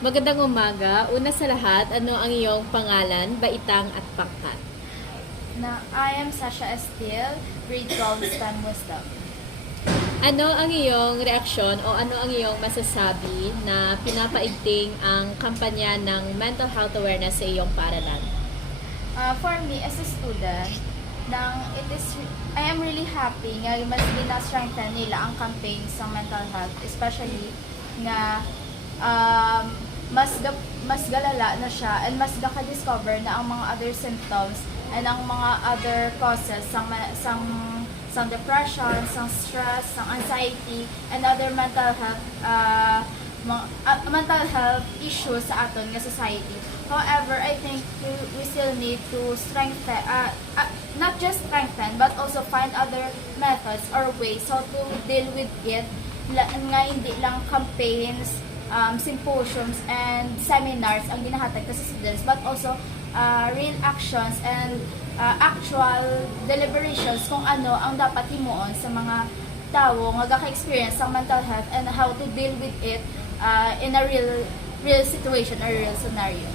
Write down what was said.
Magandang umaga. Una sa lahat, ano ang iyong pangalan, baitang at pangkat? I am Sasha Estil, grade 12 STEM Wisdom. Ano ang iyong reaksyon o ano ang iyong masasabi na pinapaigting ang kampanya ng mental health awareness sa iyong paaralan? For me, as a student, I am really happy nga mas gina-strengthen nila ang campaign sa mental health, especially nga mas galala na siya and mas gaka-discover na ang mga other symptoms and ang mga other causes sang depression, sang stress, sang anxiety, and other mental health issues sa aton nga society. However, I think we still need to strengthen, not just strengthen, but also find other methods or ways how to deal with it, nga hindi lang campaigns, symposiums, and seminars ang ginahatag sa students, but also real actions and actual deliberations kung ano ang dapat himuon sa mga tao nga gaka-experience ng mental health and how to deal with it in a real situation or real scenario.